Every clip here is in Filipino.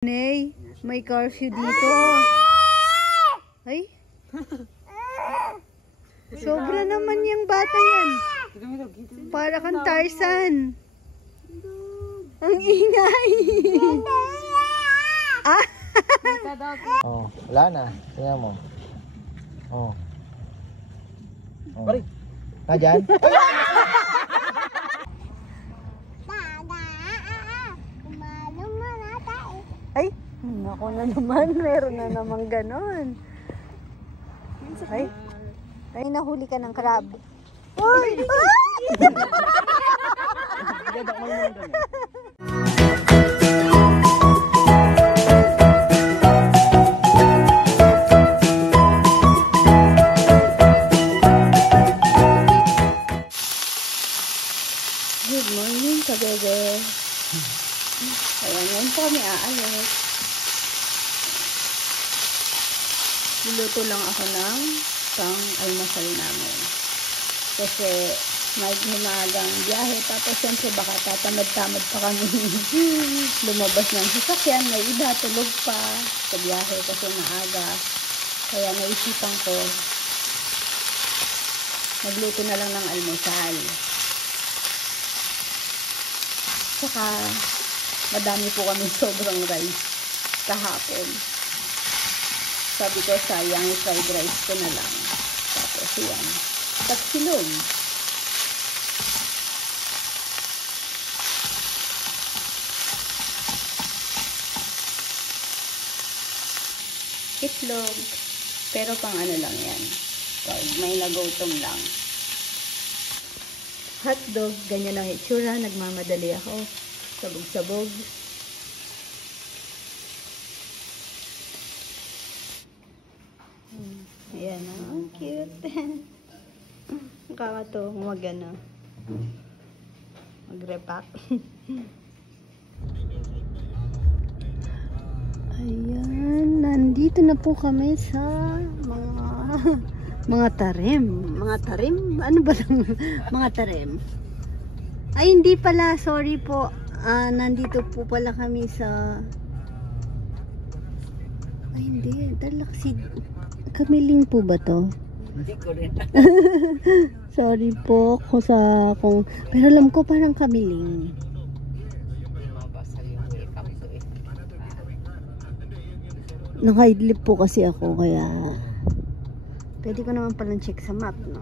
Nay, may curfew dito. Ay. Sobra naman yung bata yan. Para kang Tarzan. Ang ingay. Ah. Oh, wala na. Tingnan mo. Oh. Pare. Dyan? Ay, ako na naman. Meron na naman ganon. Ay, nahuli ka ng crab. Uy! Good morning, kabebe. Ayan, ngayon po kami aalis. Niluto lang ako ng pang-almasal namin. Kasi may himagang biyahe. Tapos siyempre baka tatamad-tamad pa kami lumabas ng sasakyan. May iba tulog pa sa biyahe kasi maaga. Kaya naisipan ko magluto na lang ng almusal. Saka madami po kami sobrang rice kahapon. Sabi ko sayang fried rice ko na lang. Tapos yan. Tapsilog. Itlog. Pero pang ano lang yan. Pag may nagutom lang. Hotdog. Ganyan lang itsura. Nagmamadali ako. Sabog-sabog. Ayan na. Oh, cute. Nakakatawa mag-ano. Mag-repack. Ayan. Nandito na po kami sa mga tarim. Mga tarim? Ano ba lang? Mga tarim. Ay, hindi pala. Sorry po. Nandito po pala kami sa... Ay, hindi. Dalaksid. Kamiling po ba to? Hindi ko rin. Sorry po kung pero alam ko parang kamiling. Naka-idlip po kasi ako kaya pwede ko naman palang check sa map, no?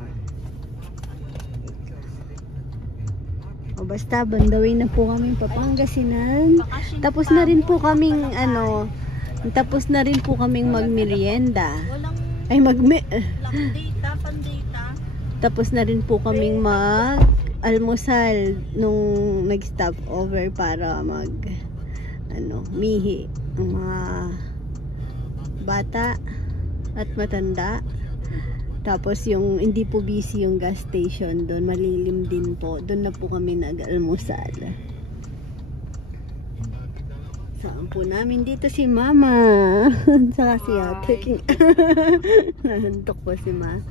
O basta bandaway na po kami Pangasinan. Tapos na rin po kaming tapos na rin po kaming magmerienda. Ay tapos na rin po kaming mag-almusal nung nag-stop over para mihi ang mga bata at matanda. Tapos yung hindi po busy yung gas station doon, malilim din po. Doon na po kami nag-almusal. Saan po namin dito si Mama. Saka si Ate. Nahantok po si Ma.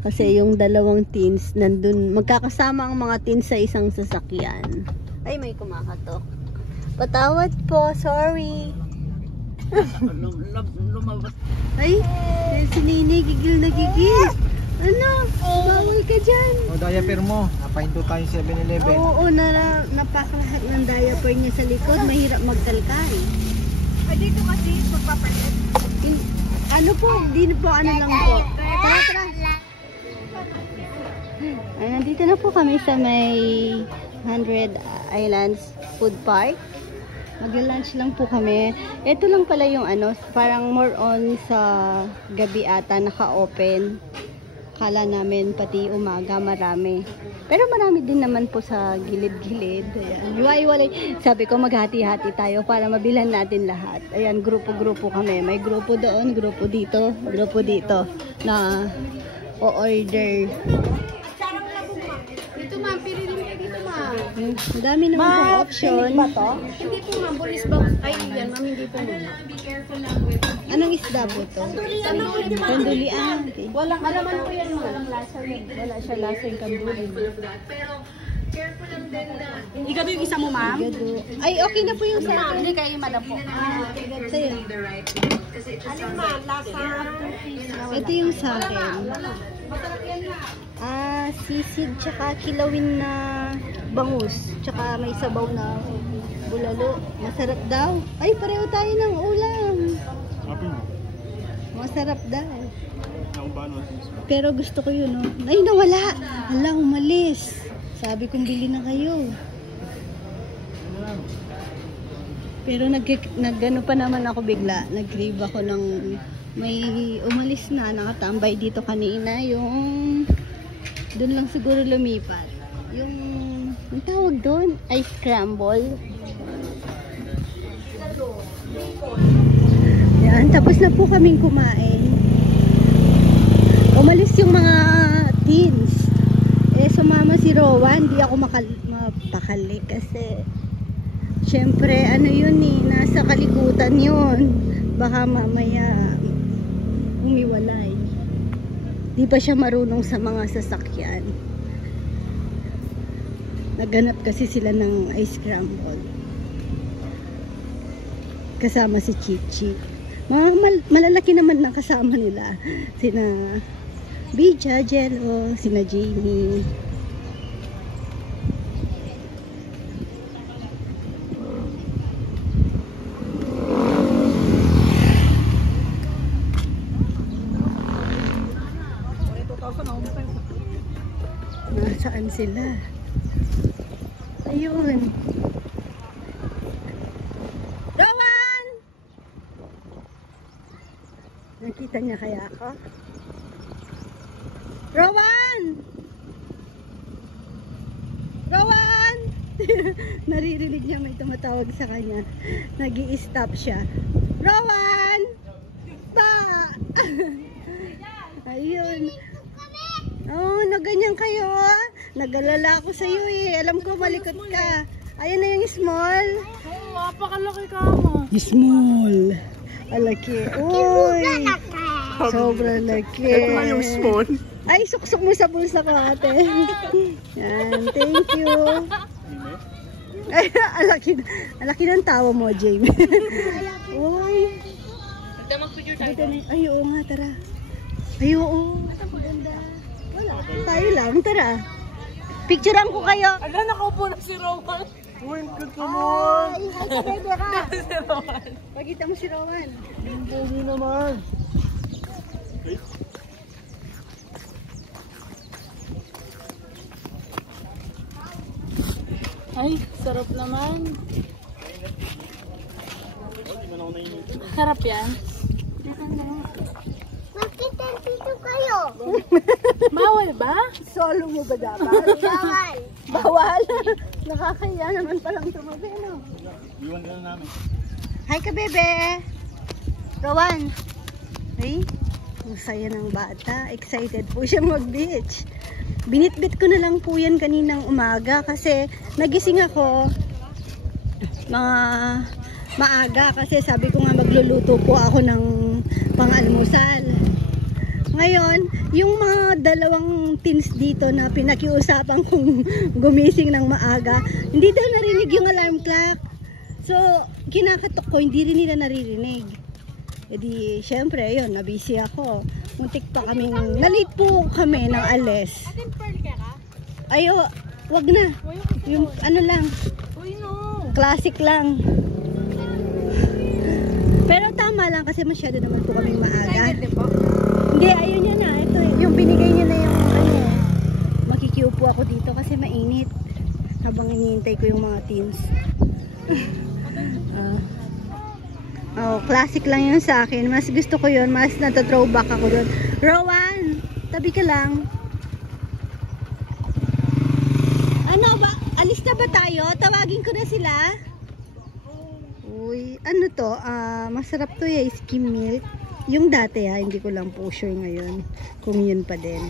Kasi yung dalawang teens nandun, magkakasama ang mga teens sa isang sasakyan. Ay, may kumakatok. Patawad po, sorry. Lumabas. Ay, si Nini, gigil na gigil. Ano? Bawal ka dyan. O, diaper mo. Napahinto tayo 7-Eleven. Oo, napakalahat ng diaper niya sa likod. Mahirap magtalkay. Ay, dito kasi magpapalit. Ano po? Hindi po, ano lang po. Tara. Ay, nandito na po kami sa may 100 Islands Food Park. Mag-lunch lang po kami. Ito lang pala yung parang more on sa gabi ata naka-open. Kala namin pati umaga marami. Pero marami din naman po sa gilid-gilid. Ayan. Iwa-iwalay. Sabi ko maghati-hati tayo para mabilhan natin lahat. Ayan, grupo-grupo kami. May grupo doon, grupo dito na o-order. Dito ma'am, piliin kayo dito ma'am. Ang dami naman pong option. Ba to? Hindi po ma'am, bulis ba? Ay, yan ma'am, hindi po ma'am. Anong isda po to? Kandulian. Okay. Walang alaman po yan ma'am. Wala siya lasa yung kanduli. Igado yung isa mo, ma'am? Gado. Ay, okay na po yung sa akin. Hindi kay madam po. Sa'yo. Ano ma'am? Lasa? Ito yung sa akin. Sisig tsaka kilawin na bangus. Tsaka may sabaw na bulalo. Masarap daw. Ay, pareho tayo ng ulam. Masarap daw. Pero gusto ko yun, oh. Ay, nawala. Hala, umalis. Sabi kong bili na kayo. Pero nag-ano pa naman ako bigla. Nag-crave ako ng may umalis na. Nakatambay dito kanina. Yung doon lang siguro lumipat. Yung ang tawag doon? Ice scramble. Yan. Tapos na po kaming kumain. Umalis yung mga teens. Sumama si Rowan. Hindi ako mapakali kasi syempre, ano yun eh, nasa kalikutan yun. Baka mamaya umiwalay. Di pa siya marunong sa mga sasakyan. Naghanap kasi sila ng ice scramble. Kasama si Chichi. Malalaki naman ng kasama nila. Sina Bija, Jello, sina Jamie. Nasaan sila? Ayun. Rowan! Nakita niya kaya ako? Rowan! Rowan! Naririnig niya may tumatawag sa kanya. Nag-i-stop siya. Rowan! Ba! Ayun. Oh, naganyan kayo. Nag-alala ako sa iyo eh. Alam ko malikot ka. Ayan na yung small. Oo, napakalaki ka mo. Small. Alaki. Uy. Sobrang laki. Ito na yung small. Ay, suksok mo sa bulsa ko, ate. Yan, thank you. Ay, alaki ng tawa mo, Jamie. Uy. Ay, oo nga, tara. Ay, oo. Maganda. Wala. Tayo lang, tara. Picturean ko kayo. Ala, nakaupo na si Rowan. Uy, good ka naman. Ay, hi, bebe ka. Si Rowan. Pagkita mo si Rowan. Yung pogi naman. Ay, sarap naman. Sarap yan. Makita dito kayo. Bawal ba? Solo mo ba dapat? Bawal. Bawal? Nakakaya naman palang tumabi, no? Iwan ka na namin. Hi ka, bebe. Rowan. Ay, ang saya ng bata. Excited po siya mag-beach. Binitbit ko na lang po yan kaninang umaga kasi nagising ako mga maaga kasi sabi ko nga magluluto po ako ng pang-almusal. Ngayon, yung mga dalawang teens dito na pinakiusapan kong gumising ng maaga, hindi daw narinig yung alarm clock. So, kinakatok ko, hindi rin nila naririnig. E di, syempre, yun, nabisi ako. Muntik pa kaming, na-late po kami ng alis. Ayo, wag na. Yung, ano lang, Uy, no. classic lang. Pero tama lang kasi masyado naman po kaming maaga. Hindi, ayun niya na. Ito, yung binigay niya na yung ano. Makikiupo ako dito kasi mainit. Habang hinihintay ko yung mga teens. Oh, classic lang yun sa akin. Mas gusto ko yun. Mas nata-throwback ako doon. Rowan, tabi ka lang. Ano ba? Alis na ba tayo? Tawagin ko na sila. Uy, ano to? Masarap to yung skim milk. Yung dati ha, hindi ko lang po sure ngayon kung yun pa din.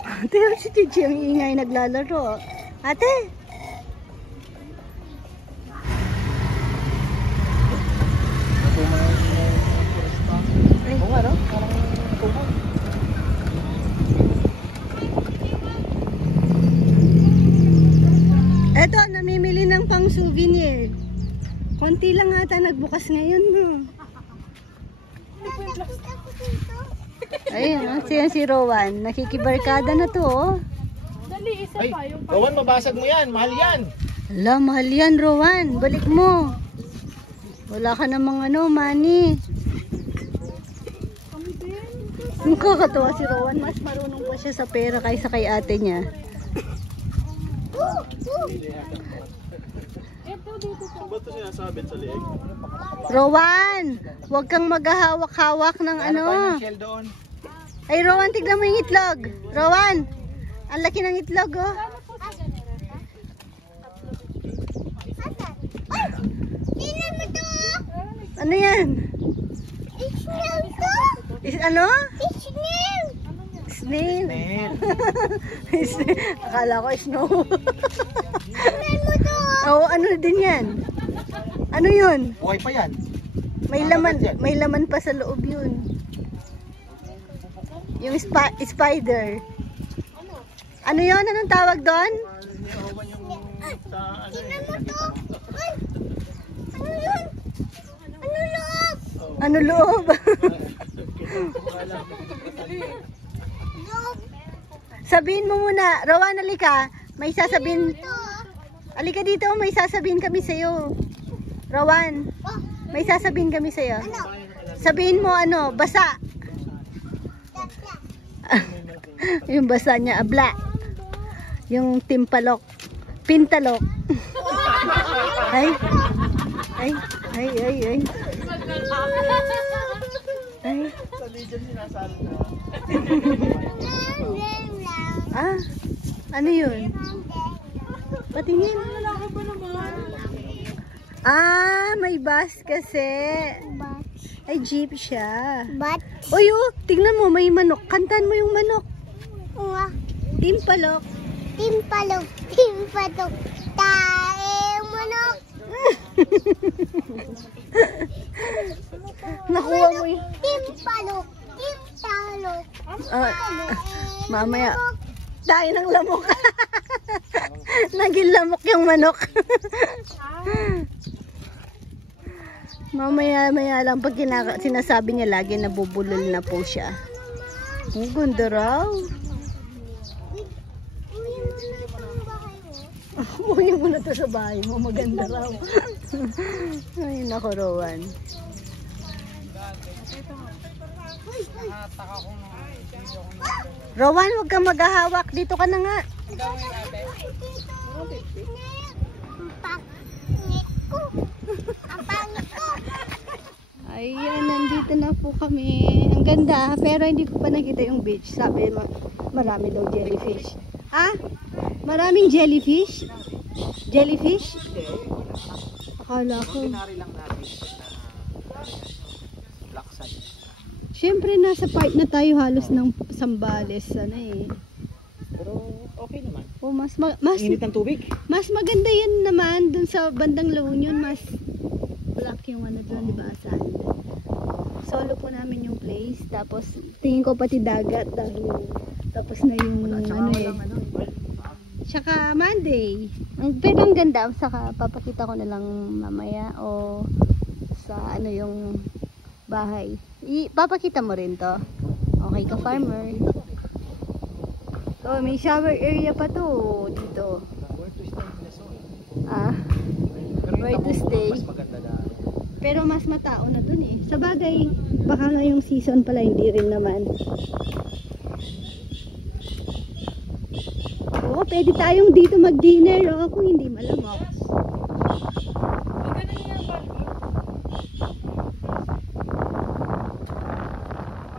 Ate, si Chichi ang ingay naglalaro. Ate! Oo nga, no? Parang tubo. lang pang souvenir. Konti lang ata nagbukas ngayon, no? Ayun, si Rowan. Nakikibarkada na to, oh. Dali, isa Ay, pa yung Rowan, mabasag mo yan. Mahal yan. Ala, mahal yan, Rowan. Balik mo. Wala ka namang money. Ang kakatawa si Rowan. Mas marunong pa siya sa pera kaysa kay ate niya. Ba't ito sinasabit sa lieg? Rowan, huwag kang maghahawak-hawak ng Ano pa yung shell doon? Ay, Rowan, tignan mo yung itlog. Rowan, ang laki ng itlog, oh. Tingnan mo to! Ano yan? Snail to! Ano? Snail! Snail. Snail. Akala ko snow. Tingnan mo to! Oo, ano din yan? Ano yun? Buhay pa yan. May laman pa sa loob yun. Yung spider. Ano yun? Anong tawag doon? Tingnan mo to! Ay! Ano yun? Ano loob? Ano loob? Loob! Sabihin mo muna, Rowan, alika. May sasabihin. To! Alika dito, may sasabihin kami sa'yo. Rowan, Oh! may sasabihin kami sa'yo. Ano? Sabihin mo basa. Yung basa niya, abla. Yung timpalok. Pintalok. Ay. Ay. Ay, ay, ay. Ay. Sa Legion sinasali na. Ah, ano yun? Patingin. Ah, may bus kasi. Ay, jeep siya. But, Uy, oh, tignan mo, may manok. Kantan mo yung manok. Timpalok. timpalok, timpalok, tae manok. Nakuha mo yung... Timpalok, timpalok. Mamaya. Tayo ng lamok. Naging lamok yung manok. Mamaya lang pag sinasabi niya lagi nabubulol na po siya. Ang ganda raw. Uwi mo na to sa bahay mo. Maganda raw. Ay, nako, Rowan. Rowan, huwag kang maghahawak. Dito ka na nga. Ayan, nandito na po kami. Ang ganda, pero hindi ko pa nakita yung beach. Sabi, marami daw jellyfish. Ah? Maraming jellyfish? Jellyfish? Akala ko. Pinari lang natin na laksan. Siyempre, nasa part na tayo halos ng Sambales. Sana eh. Pero okay naman. Oh, mas Init ng tubig. mas maganda yan naman dun sa bandang La Union. Mas black yung doon, di ba? Sand. Solo po namin yung place. Tapos, tingin ko pati dagat dahil tapos na yung Tsaka Monday. Pero ang ganda. Saka papakita ko na lang mamaya o sa yung bahay. Papakita mo rin to. Okay ka, farmer. Oh, may shower area pa to dito. Where to stay in the zone? Ah, where to stay. Mas maganda na. Pero mas matao na dun eh. Sa bagay, baka ngayong season pala hindi rin naman. Oo, pwede tayong dito mag-dinner kung hindi malamok.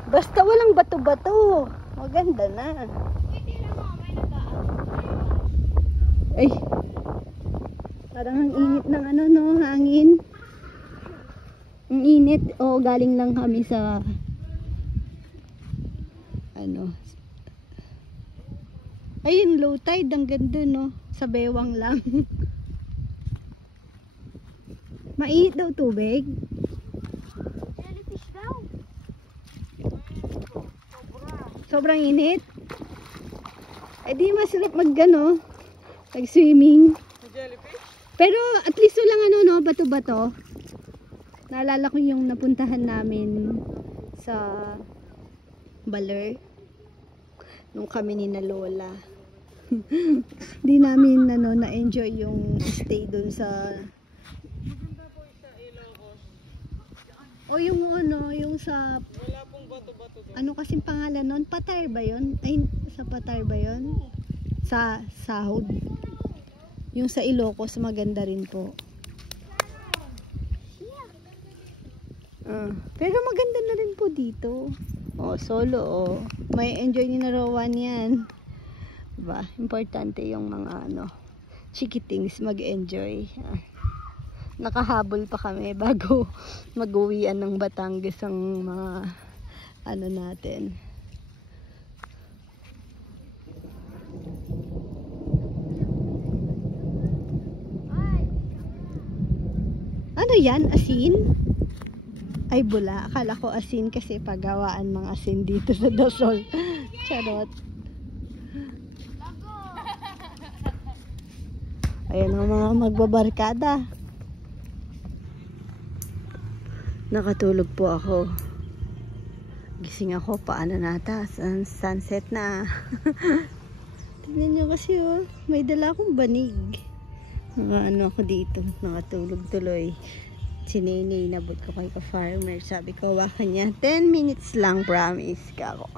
Basta walang bato-bato. Maganda na. Ay. Parang ang init ng hangin. Ang init. Galing lang kami sa ayun, low tide. Ang ganda, no? Sa bewang lang. Mainit daw tubig. Jellyfish daw. Sobrang init. Di masarap mag-swimming. Jellyfish? Pero at least walang ano no, bato-bato. Naalala ko yung napuntahan namin sa Baler nung kami ni na Lola. Di namin ano, na-enjoy yung stay dun sa o yung ano, yung sa ano kasing pangalan nun? Patar ba yun? Ay, sa Patar ba yun? Sa Sahod. Yung sa Ilocos, maganda rin po. Pero maganda na rin po dito. Oh, solo oh. May enjoy ni na Rowan yan. Diba? Importante yung mga ano, chikitings mag-enjoy. Nakahabol pa kami bago mag-uwian ng Batangas ang mga ano natin. Ano yan? Asin? Ay bula. Akala ko asin kasi pagawaan mga asin dito sa Dasol. Charot. Ayan ang mga magbabarkada. Nakatulog po ako. Gising ako, paano nata? Sunset na. Tignan nyo kasi oh, may dala akong banig. Ano ako dito, nakatulog tuloy. Si Nene, inabot ko kay ka-farmer. Sabi ko, wakan niya, 10 minutes lang, promise ka ako.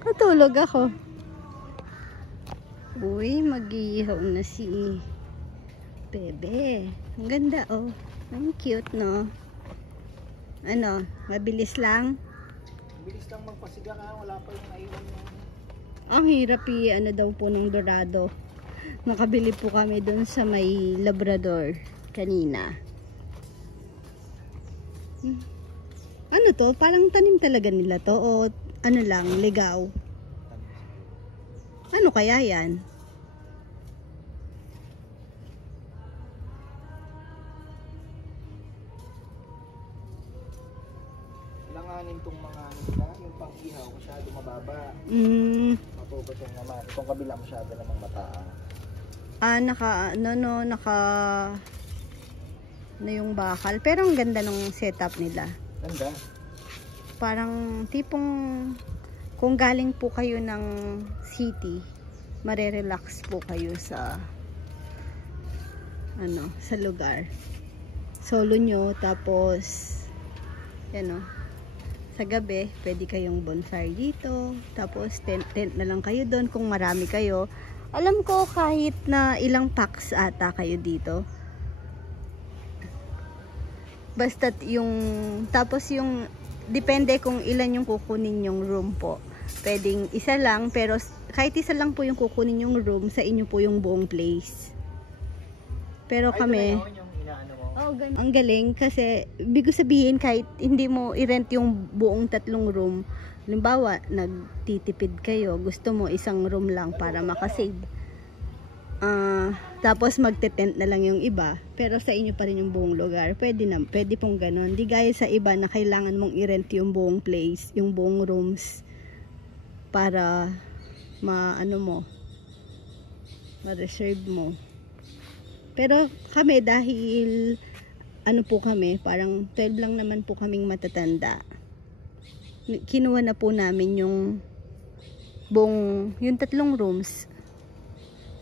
Katulog ako. Uy, mag-iihaw na si Bebe. Ang ganda oh. Ang cute no. Ano, mabilis lang. Bilis lang magpasiga ka, wala pa yung naiwan mo. Ang hirap ano daw po ng dorado. Nakabili po kami dun sa may Labrador kanina. Ano to? Parang tanim talaga nila to o ano lang, ligaw? Ano kaya yan? Langanin tong mga nila, yung pang-ihaw masyado mababa. Mapuputong naman. Itong kabila masyado namang mataas. Naka na yung bakal. Pero ang ganda ng setup nila. Ganda. Parang tipong kung galing po kayo ng city, marerelax po kayo sa ano, sa lugar. Solo nyo, tapos yan o, sa gabi, pwede kayong bonfire dito. Tapos tent na lang kayo doon kung marami kayo. Alam ko kahit na ilang packs ata kayo dito. Basta yung, tapos yung, depende kung ilan yung kukunin yung room po. Pwedeng isa lang, pero kahit isa lang po yung kukunin yung room, sa inyo po yung buong place. Pero kami, oh, ang galing kasi ibig sabihin kahit hindi mo i-rent yung buong 3 room, halimbawa nagtitipid kayo, gusto mo isang room lang para makasave, tapos magte-tent na lang yung iba, pero sa inyo pa rin yung buong lugar, pwede pong ganon. Di gaya sa iba na kailangan mong i-rent yung buong place, yung buong rooms para ma-reserve mo. Pero kami dahil ano po kami, parang 12 lang naman po kaming matatanda. Kinuha na po namin yung yung 3 rooms.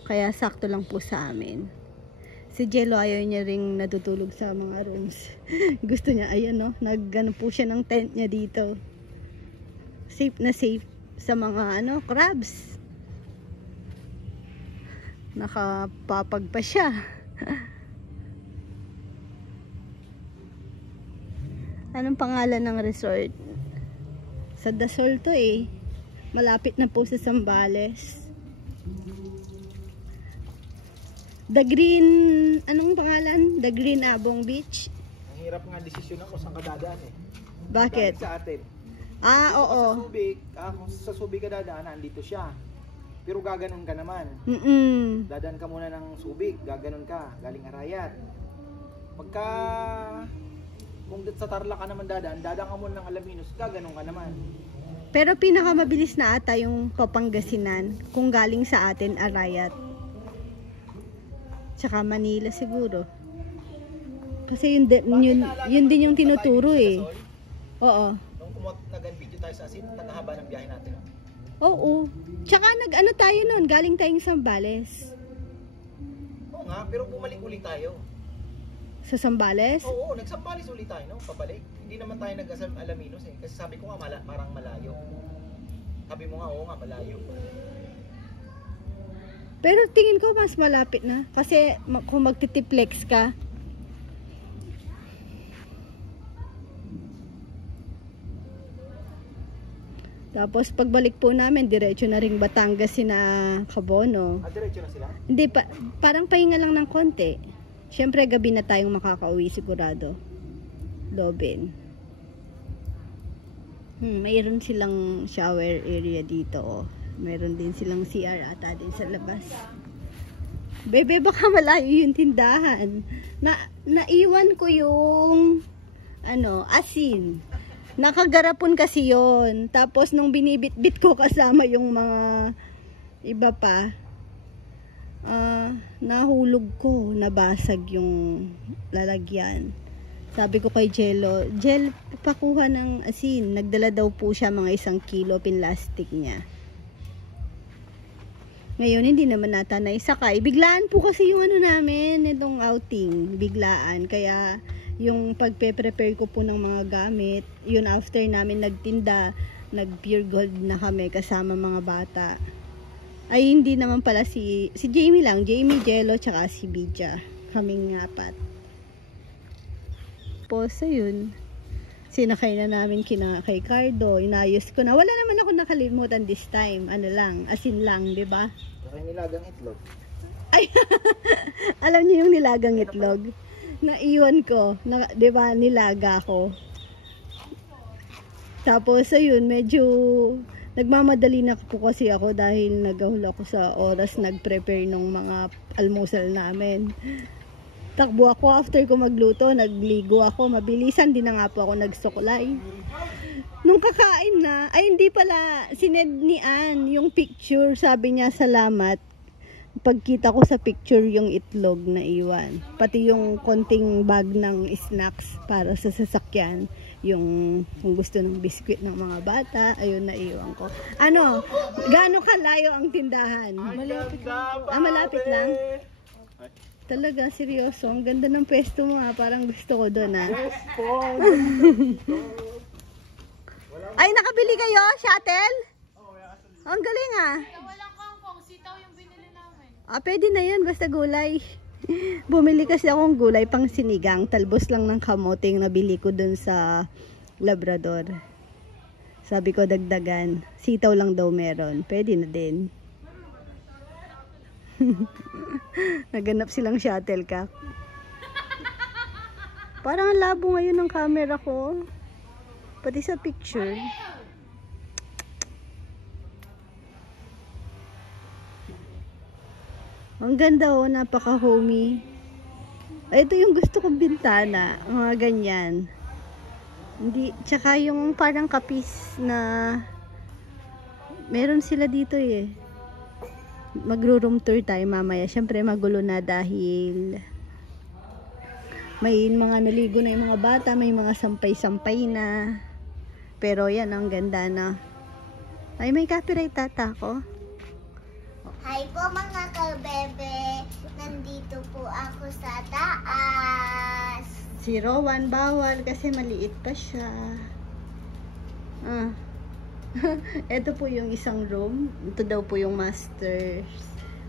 Kaya sakto lang po sa amin. Si Jello ayaw niya ring natutulog sa mga rooms. Gusto niya, ayan no, nag-ano po siya ng tent niya dito. Safe na safe sa mga crabs. Nakapapag pa siya. Anong pangalan ng resort? Sa Dasol to eh. Malapit na po sa Zambales. The Green, anong pangalan? The Green Abong Beach? Ang hirap nga desisyon ako saan ka dadaan eh. Bakit? Sa atin. Oo. Sa Subic ka dadaan, andito siya. Pero gaganon ka naman. Dadaan ka muna ng Subic, gaganon ka, galing Arayat. Pagka kung sa Tarlac ka naman dadaan ka muna ng Alaminos, gaganon ka naman. Pero pinakamabilis na ata yung Papangasinan kung galing sa atin Arayat. Tsaka Manila siguro. Kasi yun din yung tinuturo eh. Oo. Nung nag-video tayo sa Asin, tagahaba ng biyahe natin. Oo. Tsaka nag-ano tayo nun, galing tayong Sambales. Oo nga, pero bumalik ulit tayo. Sa Sambales? Oo, nag-Sambales ulit tayo, no? Pabalik. Hindi naman tayo nag-Alaminos eh. Kasi sabi ko nga, parang malayo. Sabi mo nga, oo nga, malayo. Pero tingin ko mas malapit na. Kasi kung magtitiplex ka, tapos pagbalik po namin, diretso na ring Batangas sina Cabono. Diretso na sila? Hindi, parang pahinga lang ng konti. Siyempre gabi na tayong makakauwi sigurado. Lobin. Mayroon silang shower area dito. Oh. Mayroon din silang CR ata din sa labas. Bebe, baka malayo yung tindahan. Naiwan ko yung asin. Nakagarapon kasi yon. Tapos nung binibit-bit ko kasama yung mga iba pa, nahulog ko, nabasag yung lalagyan. Sabi ko kay Jello, Jel, pakuha ng asin. Nagdala daw po siya mga 1 kilo pinlastic niya. Ngayon, hindi naman nata naisakay. Biglaan po kasi yung namin, itong outing. Biglaan. Kaya, yung pagpe-prepare ko po ng mga gamit, yun after namin nagtinda, nag-pure gold na kami kasama mga bata. Ay, hindi naman pala si Jamie lang. Jamie, Jello, tsaka si Bija. Kaming 4. Tapos, ayun. Sinakay na namin kay Cardo. Inayos ko na. Wala naman ako nakalimutan this time. Asin lang, di ba? Saka nilagang itlog. Ay, alam niyo yung nilagang itlog? Naiwan ko. Di ba, nilaga ko. Tapos, ayun, medyo nagmamadali na po kasi ako dahil nagahul ako sa oras nag-prepare ng mga almusal namin. Takbo ako after ko magluto, nagligo ako, mabilisan din na nga po ako nagsuklay. Nung kakain na, ay hindi pala, sined ni Ann yung picture, sabi niya salamat. Pagkita ko sa picture yung itlog na iwan. Pati yung konting bag ng snacks para sa sasakyan. Yung kung gusto ng biskwit ng mga bata, ayun na iwan ko. Gaano kalayo ang tindahan? Malapit lang. Malapit lang? Talaga, seryoso. Ang ganda ng pwesto mo ha. Parang gusto ko doon ha. Ay, nakabili kayo? Shuttle? Ang galing ha. Walang kangkong, sitaw yung binili namin. Pwede na yun. Basta gulay. Bumili kasi akong gulay pang sinigang. Talbos lang ng kamote yung nabili ko doon sa Labrador. Sabi ko dagdagan. Sitaw lang daw meron. Pwede na din. Naganap silang shuttlecock. Parang ang labo ngayon ng camera ko. Pati sa picture. Ang ganda oh, napaka-homey. Ito yung gusto kong bintana. Mga ganyan. Tsaka yung parang kapis na meron sila dito eh. Magro-room tour tayo mamaya. Siyempre magulo na dahil may mga naligo na yung mga bata, may mga sampay-sampay na. Pero yan, ang ganda na. Ay, may copyright tata ko. Hi po mga kabebe. Nandito po ako sa taas. Si Rowan bawal kasi maliit pa siya. Ito po yung isang room. Ito daw po yung master's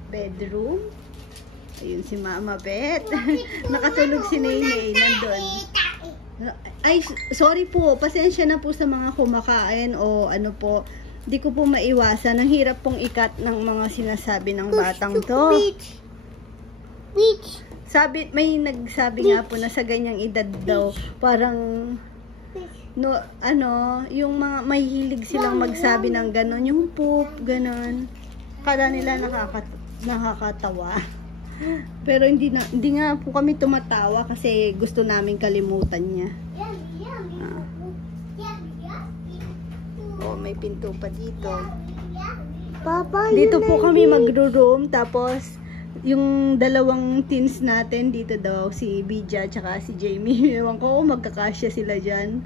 bedroom. Ayun si Mama Bet. Nakatulog si Naynay nandun. Ay, sorry po. Pasensya na po sa mga kumakain o ano po. Di ko po maiwasan. Ang hirap pong ikat ng mga sinasabi ng batang to. May nagsabi nga po na sa ganyang edad daw, parang yung mga may hilig silang magsabi ng ganon, yung poop, ganon. Kala nila nakakatawa. Pero hindi nga po kami tumatawa kasi gusto namin kalimutan niya. Oh, may pinto pa dito. Papa, Dito po kami magro-room, tapos yung dalawang teens natin dito daw, si Bija tsaka si Jamie. Ewan ko, magkakasya sila dyan.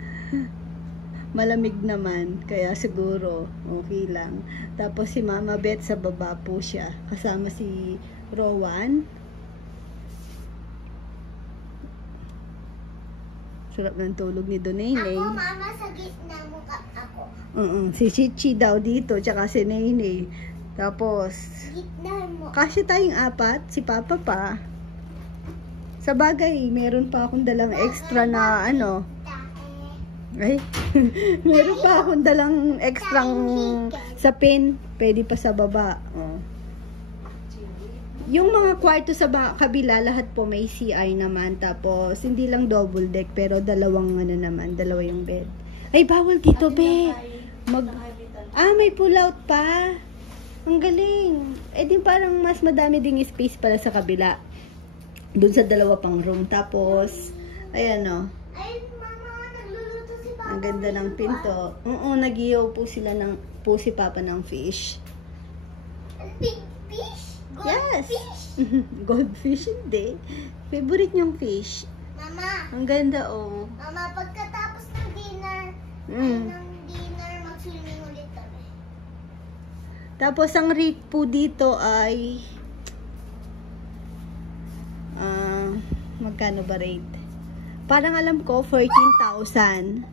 Malamig naman, kaya siguro okay lang. Tapos si Mama Beth sa baba po siya, kasama si Rowan. Sarap ng tulog ni Donene. Ako, mama, sa gitna mo ako. Si Chichi daw dito, tsaka si Nene. Tapos, Gitna mo. kasi tayong apat, si Papa pa. Sa bagay, meron pa akong dalang extra na ano. Ay, meron pa akong dalang extrang sa pin. Pwede pa sa baba. Oh. Yung mga kwarto sa kabila, lahat po may CR naman. Tapos, hindi lang double deck, pero dalawang ano naman, dalawa yung bed. Ay, bawal dito, be. May pull out pa. Ang galing. Eh, di parang mas madami ding space pala sa kabila. Doon sa dalawa pang room. Tapos, ayan o. Ay, mama, nagluluto si Papa. Ang ganda ng pinto. Nag-iyaw po sila si Papa ng fish. Big fish? Yes. Fish? Goldfish, hindi. Favorite niyang fish. Mama, Ang ganda, oh. mama, pagkatapos ng dinner, mag-swimming ulit kami. Tapos, ang rate po dito ay magkano ba rate? Parang alam ko, 14,000.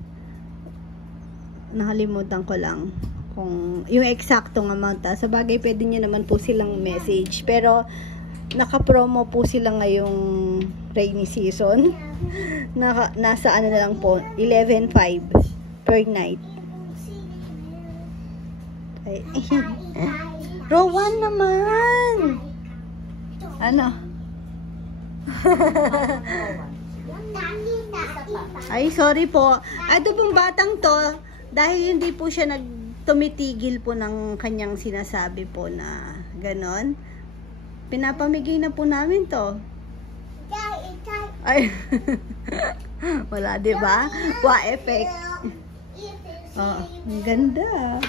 Nakalimutan ko lang kung yung eksaktong amount. Sa bagay, pwede nyo naman po silang message. Pero, naka-promo po sila ngayong rainy season. Nasa ano na lang po, 11,500 per night. Ay. Rowan naman! Ano? Ay, sorry po. Ito pong batang to, dahil hindi po siya tumitigil po ng kanyang sinasabi po na ganon, pinapamigay na po namin to. Ay, wala, diba? Wa effect. Oh, ang ganda.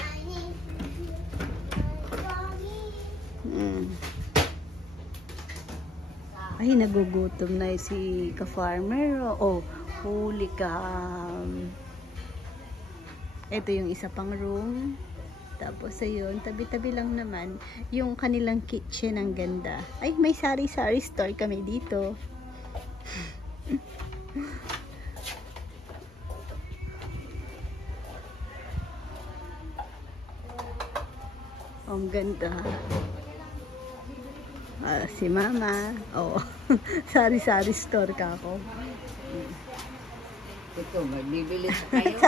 Ay, nagugutom na si ka-farmer. Oh, huli ka. Ito yung isa pang room. Tapos, ayun, tabi-tabi lang naman. Yung kanilang kitchen, ang ganda. Ay, may sari-sari store kami dito. Ang ganda. Si Mama. Oh, sari-sari store ka ako. Ito, magbibili sa kayo.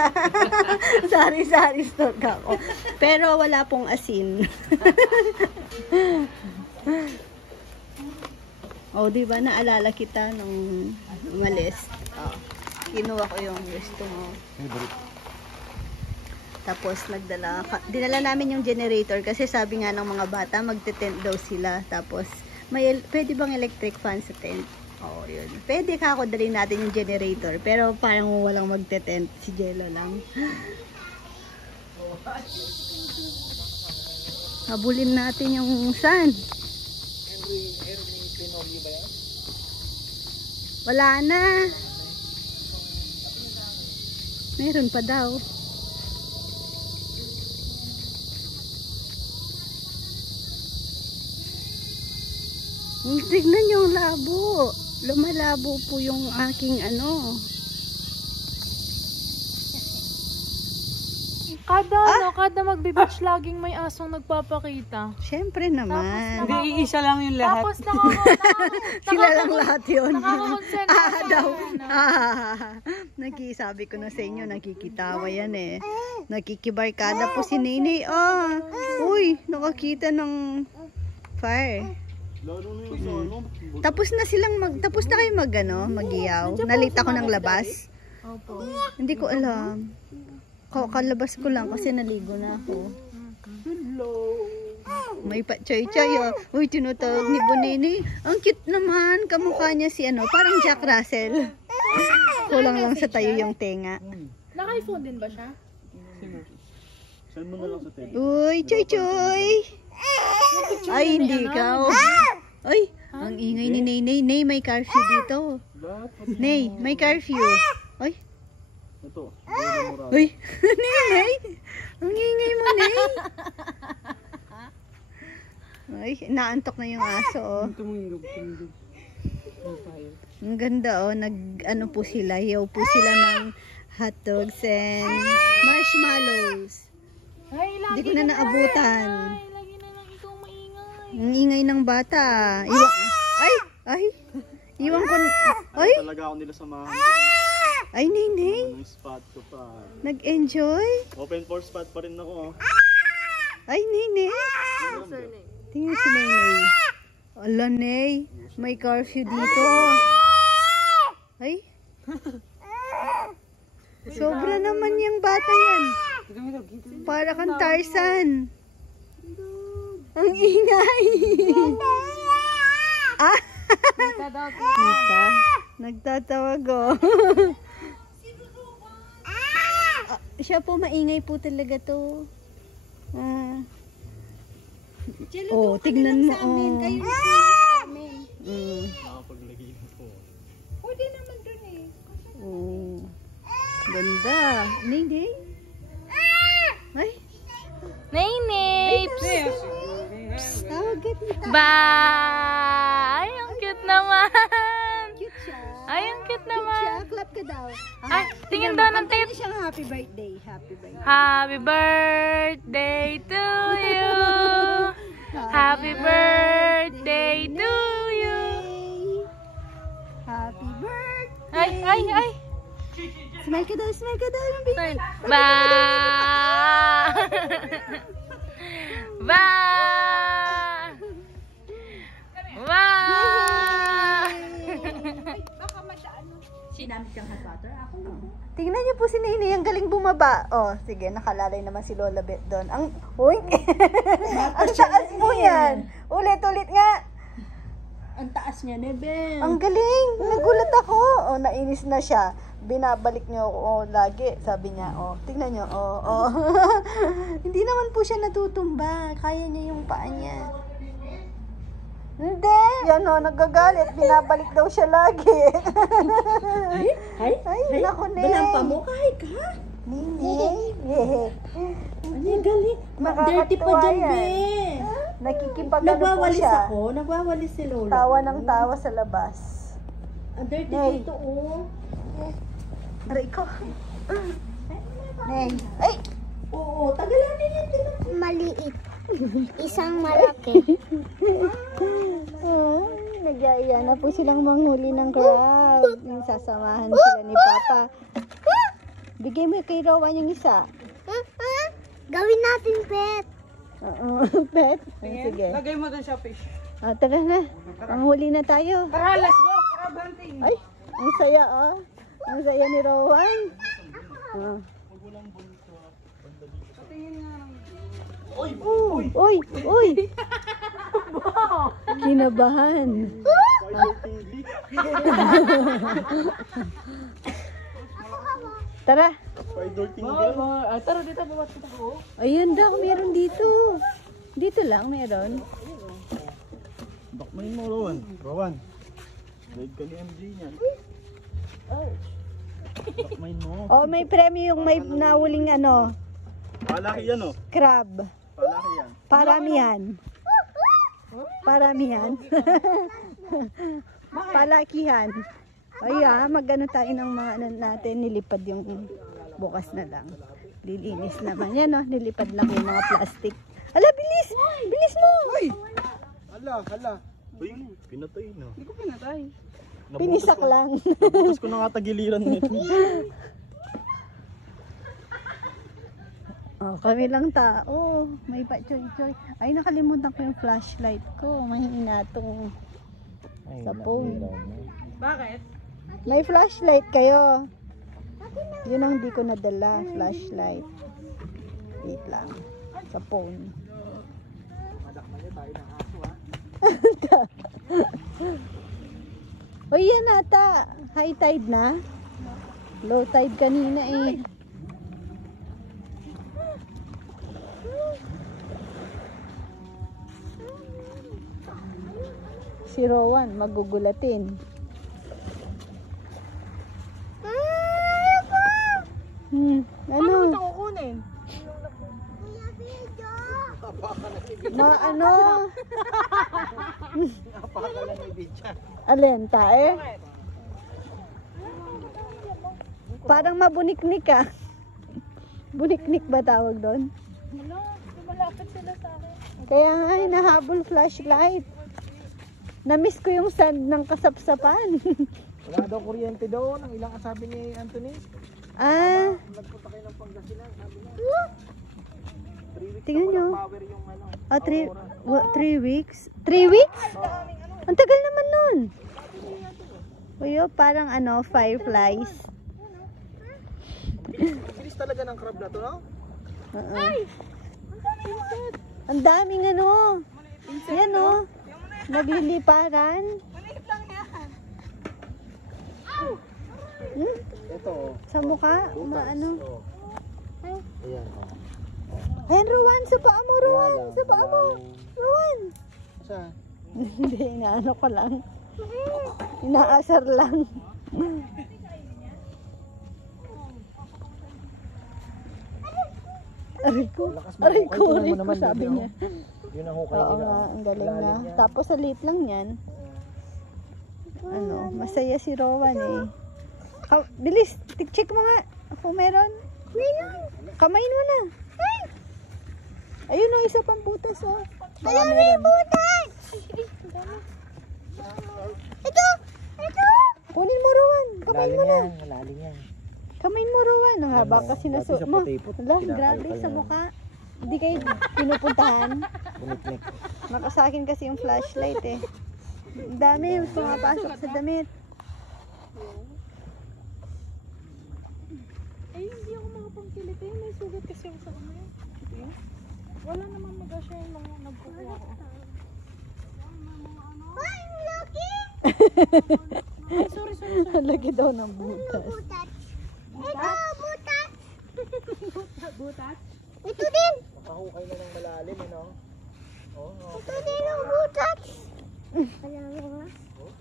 Sari-sari store ka ako. Pero wala pong asin. Oh, di ba naalala kita nung umalis? Oh, kinuha ko yung gusto mo. Tapos dinala namin yung generator kasi sabi nga ng mga bata magte-tent daw sila. Tapos pwede bang electric fan sa tent? Oh, yun. Pwede ka ako dalhin natin yung generator, pero parang walang magte-tent, si Jello lang. Habulin natin yung sun. Wala na. Meron pa daw. Tignan yung labo. Lumalabo po yung aking ano. Kada magbe-beach laging may asong nagpapakita. Syempre naman. Hindi, iisa lang yung lahat. Tapos Sila lang lahat yun. Nakaka-concentrate daw. Nakisabi ko na sa inyo, nakikitawa yan eh. Nakikibarkada po si Nene. Uy, nakakita ng fire. Tapos na kayo mag-iyaw. Nalita ko ng labas. Opo. Hindi ko alam. Kalabas ko lang kasi naligo na ako. May pa-choy-choy oh. Uy, tinutawag ni Bonini. Ang cute naman. Kamukha niya si parang Jack Russell. Kulang lang sa tayo yung tenga. Naka-iPhone din ba siya? Send mo na lang sa tayo. Uy, choy-choy. Ay, hindi ka. Ay, Ang ingay ni Nay. Nay, may curfew dito. Nay, may curfew. Ay. Ito. Uy, Nay. Ang ingay mo, Nay. Ay, naantok na yung aso, oh. Tumindog. Ang ganda, oh. Ano po sila, yaw po sila ng hotdogs and marshmallows. Ay, Hindi ko na naabutan. Ay, lagi na lang ikaw maingay. Ang ingay ng bata. Ay. Iwan ko. Ay, Talaga ako nila samahan. ay, Nay. Yung spot ko pa. Nag-enjoy. Open for spot pa rin ako. Ay, Nay. Tingnan si Nay. Ala, Nay. May curfew dito. Ay. Sobra naman yung bata yan. Para kang Tarzan. Ang ingay. Ah. Nita, nagtatawag oh. Siya po maingay po talaga to. Oh, tignan mo oh. Kayo na sa amin. Nakapaglagay ko. Pwede naman dun eh. Oh. Ganda. Nay. Ay. Nay. Tawag ka tita. Bye! Ay, ang cute naman. Cute siya. Ay, ang cute Cute naman. siya. Clap ka daw. Ay, tingin daw ng tape. Siyang happy birthday. Happy birthday. Happy birthday to you. Happy birthday to you. Happy birthday. Ay. Smile ka daw. Yung baby. Bye! Bye! Bye! Tingnan niyo po si Nini, ang galing bumaba. Oh, sige, nakalalay naman si Lola Bet doon. Uy! Ang taas mo yan. Ulit nga. Ang taas niya, Nebe. Ang galing. Nagulat ako. Oh, nainis na siya. Binabalik niyo ako lagi, sabi niya. Oh, tingnan niyo. Oh. Hindi naman po siya natutumba. Kaya niya yung paa niya. Hindi. Yan o, nagagalit. Binabalik daw siya lagi. Ay, naku, Neng. Balampa mo, kahit ka. Nini. Ano galing? Dirty pa dyan, Be. Nakikipagano po Nagwawalis siya. ako. Nagwawalis si Lola. Tawa ng tawa sa labas. Ang dirty Nay. dito, oh. Aray ko. Neng. Ay! Oo, tagalanin yung tinapos. Maliit. Isang malaki. Nag-iaya na po silang manghuli ng crab. Yung sasamahan sila ni Papa. Bigay mo kay Rowan yung isa. Gawin natin pet. Oo, pet. Sige. Lagay mo dun siya fish. Tara na. Manghuli na tayo. Tara, let's go! Crab hunting! Ay, ang saya oh. Ang saya ni Rowan. Uy! Kinabahan. Tara. Tara, dito, bawat kita ko. Ayun daw, meron dito. Dito lang, meron. Bakmain mo, Rowan. Ride ka ni MJ niyan. Bakmain mo. Oh, may premyo yung may nahuling ano, Palaki yan, oh. crab. Palaki yan. Paramihan. Palakihan. Ay, mag-ano tayo ng mga ano natin, nilipad yung bukas na lang. Lilinis naman yan, no? Nilipad lang yung mga plastic. Hala, bilis! Bilis mo! Hala. Uy, pinatay na. Hindi ko pinatay. Pinisak lang. Nabutas ko na nga tagiliran nito. Oh, kami lang tao. May pa-choy-choy. Ay, nakalimutan ko yung flashlight ko. Mahina itong sa phone. Bakit? May flashlight kayo. Yun ang di ko nadala. Flashlight. Wait lang. Sa phone. Uy, yan ata. High tide na. Low tide kanina eh. Si Rowan, magugulatin. Ano? Ito kukunin. Ano? Napakalang ibig yan. Alin, tae? Parang mabuniknik ka. Buniknik ba tawag doon? Wala, malapit sila sa akin. Kaya nga, hinahabol flashlight. Namiss ko yung sand ng kasapsapan. Wala daw kuryente doon. Ang ilang sabi ni Anthony. Nagpunta kayo ng Pangasinan. Sabi niya. 3 weeks Tingnan na nyo. walang power yung ano. 3 weeks? 3 weeks? Ang tagal naman nun. Uyo, parang fireflies. Bilis talaga ng crab na to, no? Ang daming yan nagliliparan. Ito, oh. Sa mukha, Butas. Oh. Ayan, oh. Ayan, Rowan, sa paa mo, Rowan. Sa paa mo. Rowan. Saan? Hindi, inaano ko lang. Inaasar lang. Aray ko, aray ko, sabi niya. Yun ang hukay Oo nila. nga, ang galing na. Lalim yan. Tapos sa liit lang yan. Masaya si Rowan eh. Bilis, check mo nga. Kung meron. Kamain mo na. Ayun o, isa pang butas o. Baka meron. Butas! Ito! Kunin mo, Rowan. Kamain mo na. Malalim yan. Kamain mo, Rowan. Ang haba kasi Dati nasuot sa mo. puti-puti, Wala, kinakain grabe ka sa niya. mukha. Hindi kayo pinupuntahan. Buniknik. Nakasakin kasi yung flashlight eh. Ang dami, pumapasok sa damit. Ay, hindi ako makapagkilit eh. May sugat kasi ako sa kamay. Wala namang magasya yung mga nagkukuha ko. Ay, sorry. Lagi daw ng butas. Butas? Ito din! Makahukay na ng malalim, ano? Oh, Ito din ang butas! Alam mo nga?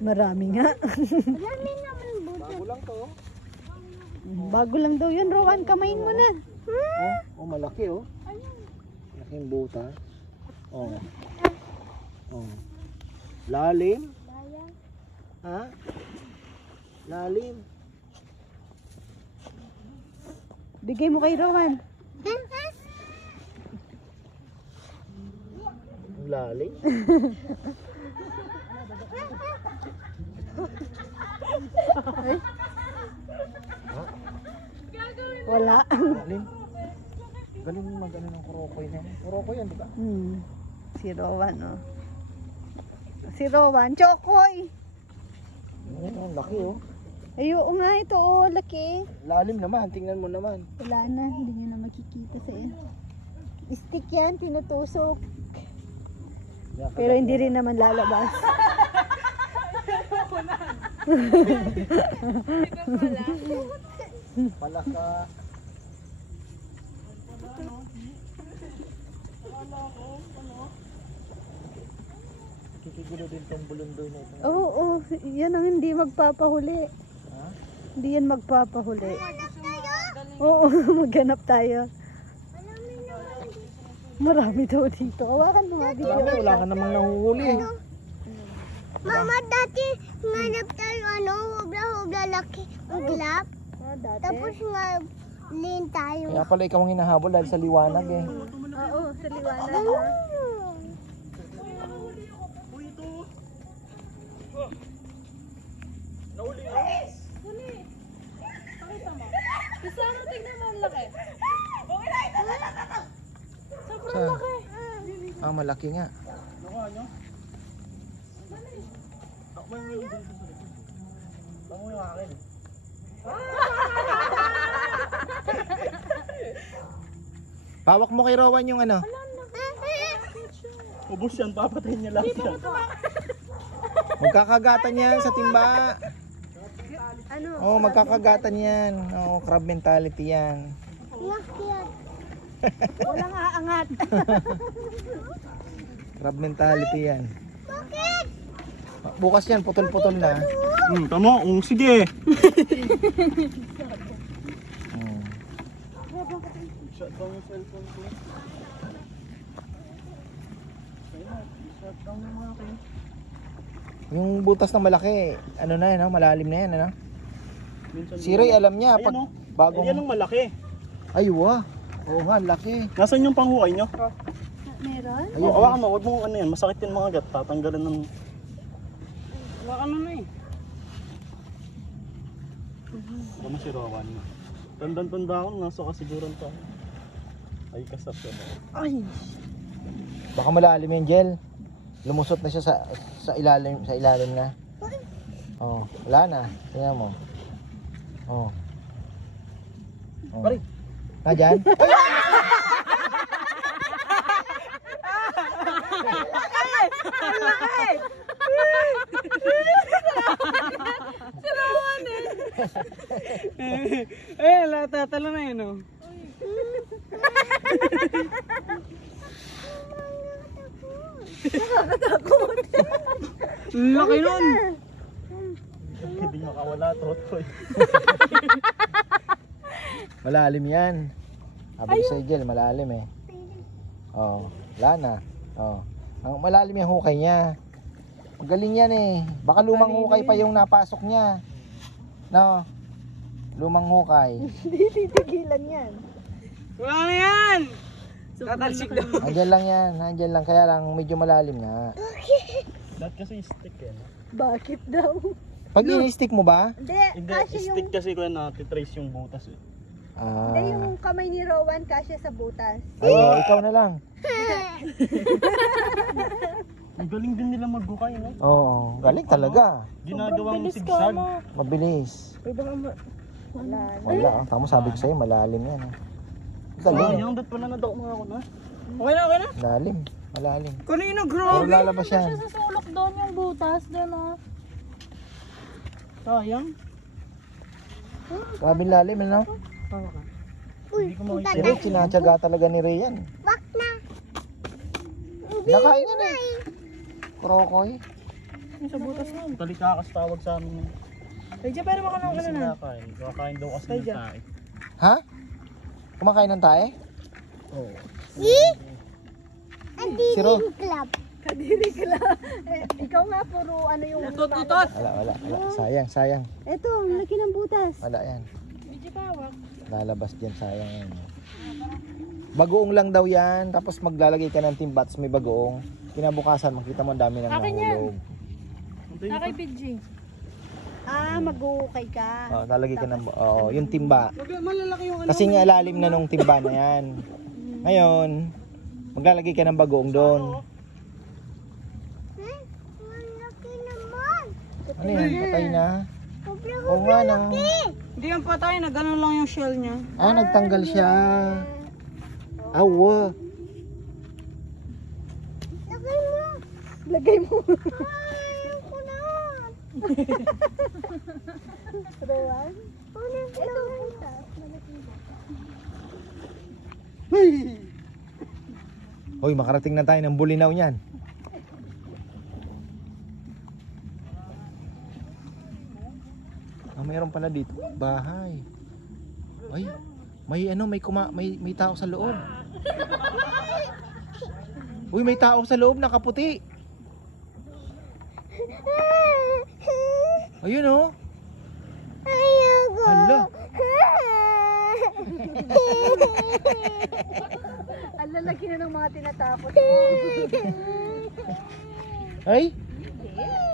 Marami nga. Marami naman butas. bago lang to. Oh. Bago lang daw yun, Rowan. Kamain mo na. Oh, malaki oh. Malaking buta. Oh. Oh. Lalim? Ha? Lalim. Bigay mo kay Rowan. Ang lalim. Wala. Lalim. Galing mag-ano ng kurokoy na yan. Kurokoy yan, di ba? Si Rowan, oh. Si Rowan. Chokoy! Ang laki oh. Ay, oo nga ito, oh. Laki. Lalim naman, tingnan mo naman. Wala na. Hindi nyo na makikita sa stick yan, tinutusok. Pero hindi rin naman lalabas. Palaka. Kikigulo din tong bulundoy na ito. Oo, yan ang hindi magpapahuli. Ha? Hindi yan magpapahuli. Oo, maghanap tayo. Marami daw dito. Hawakan mo nga Dami, video. wala ka namang nahuhuli. Mama, dati nganap tayo hubla-hubla laki. Uglap. Dati? Tapos nga lin tayo. Kaya pala ikaw ang hinahabol dahil sa liwanag eh. Oo, sa liwanag. Isa mo, tignan mo ang laki. Saan? Ah, malaki nga. Pawak mo kay Rowan yung ano? Ubus yan, papatayin niya lahat yan. Magkakagatan yan sa timba. Ano? Oh, magkakagatan yan. Oh, crab mentality yan. Nakiyat. Walang aangat. Crab mentality yan. Bakit? Bukas yan, putol-putol na. Tama, sige. Shut down yung cellphone ko. Shut down yung mga kayo. Yung butas na malaki, ano na yan, malalim na yan, ano? Minsan Si Ray alam niya, pag Ayan, bagong... Yan ang malaki. Ay, wow. Oo nga, laki. Nasaan yung panghuay nyo? Meron? Ayun. Hawakan mo, huwag mo ano yan. Masakit yung mga gat. Tatanggalin ng... Ano na eh. Ano si Rowan? Tandang-tanda ako, nasa kasiguran pa. Ay, kasap siya. Ay. Baka malalim yung gel. Lumusot na siya sa ilalim na. Oh, wala na. Tingnan mo. Oh. Oh. Pare. Na dyan? Tatalo na yun oh. Laki nun. Hindi makawala, trotoy. Malalim yan. Sabi ko sa gel, malalim eh. Oh, wala na. Oh. Ang malalim yung hukay niya. Magaling yan eh. Baka lumang hukay pa yung napasok niya. No. Lumang hukay. Hindi titigilan yan. Wala na yan. Tatalsik daw. Andyan lang yan. Andyan lang. Kaya lang medyo malalim nga. Lahat kasi stick eh. No? Bakit daw? Pag ini-stick mo ba? Hindi, Hindi, kasi yung, stick kasi ko na titrace yung butas eh. hindi, Ah. yung kamay ni Rowan kasi sa butas. Ay, ikaw na lang. Ang galing din nila maghukay, no? Oo, galing talaga. Ginagawang sigsag. Mabilis. Wala. Wala. Tama sabi ko sa'yo, malalim yan. Galing. Yung dat pala na daw mga ako na. Okay na, okay na. Malalim. Malalim. Kanina, Pero grabe. lalabas yan. Sa sulok doon yung butas doon ah. Sayang. Grabe lalim, ano? Hindi ko makikita. Si Ray, sinatsaga talaga ni Ray yan. Nakain yan eh. Krokoy. Yung sa butas na. Talikakas tawag sa amin. Ay, dyan, pero baka Hindi na na. sinakain. Kakain daw kasi ng tae. Ha? Kumakain ng tae? Oo. Si Ro? Kadiri ka lang. Ikaw nga, puro ano yung... Tutot. Wala. Sayang, sayang. Eto, ang laki ng butas. Wala yan. Medyo tawag. Lalabas dyan, sayang yan. Bagoong lang daw yan. Tapos maglalagay ka ng timbats, may bagoong. Kinabukasan, makita mo ang dami ng Akin yan. nahulog. Nakay PG. Ah, mag-uukay ka. Oh, lalagay ka ng... Oh, yung timba. Malalaki yung ano. Kasi nga lalim na nung timba na yan. Ngayon, maglalagay ka ng bagoong doon. Ano yan? Patay na? Oo nga na. Hindi yan patay na, ganun lang yung shell niya. Ah, nagtanggal siya. Awa. Lagay mo. Rowan? Ito, butas. Hoy, makarating na tayo ng Bulinaw niyan. Ah, mayroon pala dito. Bahay. Ay, may tao sa loob. Uy, may tao sa loob, nakaputi. Ayun oh. Hala. Ang lalaki na ng mga tinatapos. Ay?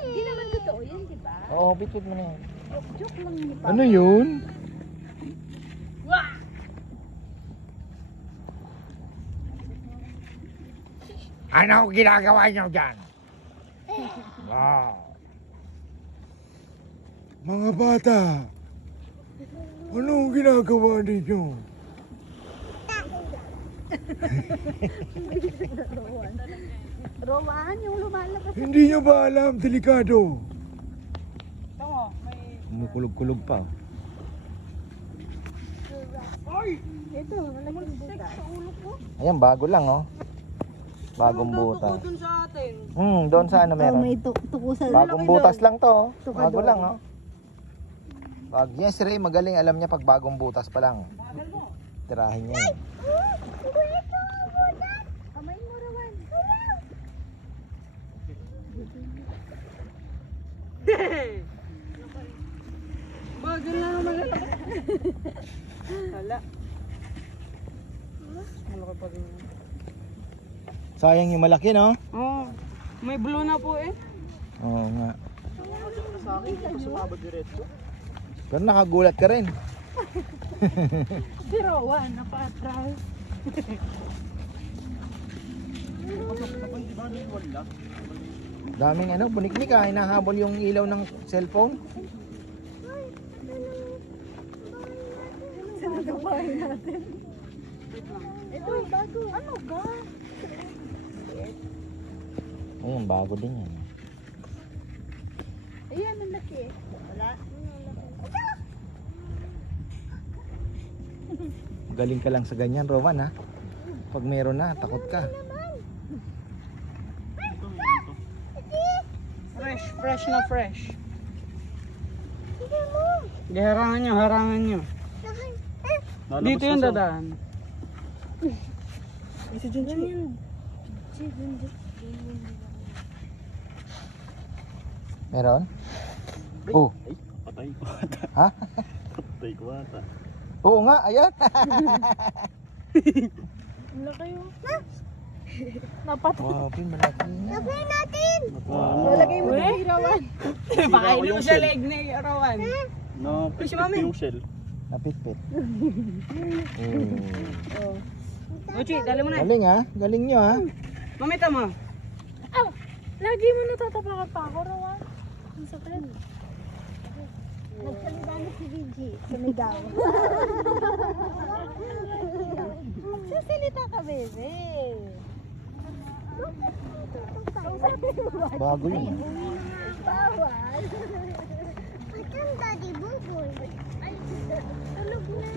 Hindi naman totoo yun, di ba? Oo, bitbit mo na yan. Joke lang ni Papa. Ano yun? Ano ginagawa niyo dyan? Wow. Mga bata, anong ginagawa ninyo? Rowan, yung lumalabas. Hindi nyo ba alam, delikado? Tama, may... Kumukulog-kulog pa. Ito, malaking butas. Ayan, bago lang oh. Bagong butas. Doon sa atin. Doon sa ano Oh, meron. may tukusan. Bagong butas lang to. Oh. Tukador. Bago lang oh. Yes, Ray, magaling. Alam niya pag bagong butas pa lang. Tirahin niya yun. Kamay mo, Rowan. Bagal na naman ito. Hala. Malaki pa rin. Sayang yung malaki, no? Oo. May blue na po eh. Oo nga. Sa akin, hindi ko sumabot diretso. Pero nakagulat ka rin. Si Rowan, napa-atras. Daming ano, bunik-nik ah. Hinahabol yung ilaw ng cellphone. Sinagabahin natin. Ito, bago. Ano ga? Ayun, bago din yan. Ayan, ang laki. Wala. Galing ka lang sa ganyan, Rowan ha. Pag meron na, takot ka. Fresh na fresh. Hindi, harangan nyo, harangan nyo. Dito yung dadaan. Si Junjun. Meron? Oh, Ay, patay ko ata. ha? Patay ko ata. Oo nga, ayan. Ang laki yun. Napatay. Wow, malaki nga. Lalagay mo na si Rowan. Pakainin mo sa leg ni Rowan. No, Si Mami. yung shell. Napitpit. Uchi, dali mo na. Galing ha, galing nyo ha. Mamita mo. Aw! Lagi mo natatapakan pa ako, Rowan. Ang sakit. Nagsalita na si Gigi. Sumigaw. Sasalita ka, bebe. Bago yun. Bawal. Patang Daddy Buboy. Ay, tulog na.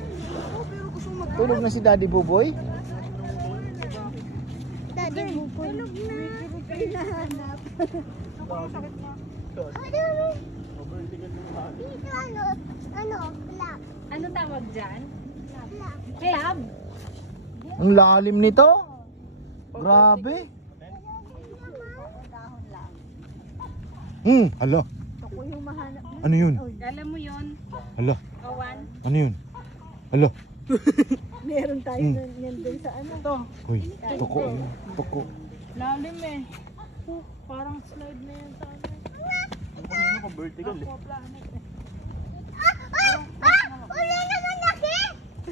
Tulog na si Daddy Buboy. Daddy Buboy. Tulog na. Hinahanap. Dito black. Ano tawag dyan? Black. Club? Ang lalim nito. Grabe. Hala. Ako yung mahanap. Ano yun? Alam mo yun, Hala. Rowan? Ano yun? Hala. Meron tayo yan dun sa ano. Ito. Uy, tuko yun. Tuko. Lalim eh. Parang slide na yan sa akin. Ang kanina ko vertical eh. Planet eh. Uli naman laki!